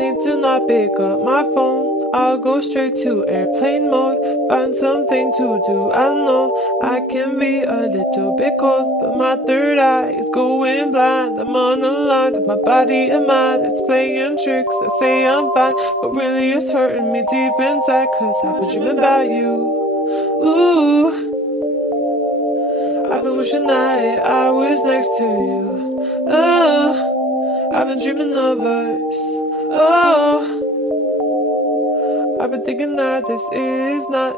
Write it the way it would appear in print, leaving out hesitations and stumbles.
need to not pick up my phone. I'll go straight to airplane mode, find something to do. I know I can be a little bit cold, but my third eye is going blind. I'm on a line with my body and mind. It's playing tricks, I say I'm fine, but really it's hurting me deep inside, 'cause I've been dreaming about you. Ooh, I've been wishing that I was next to you. Oh, I've been dreaming of us. Oh, I've been thinking that this is not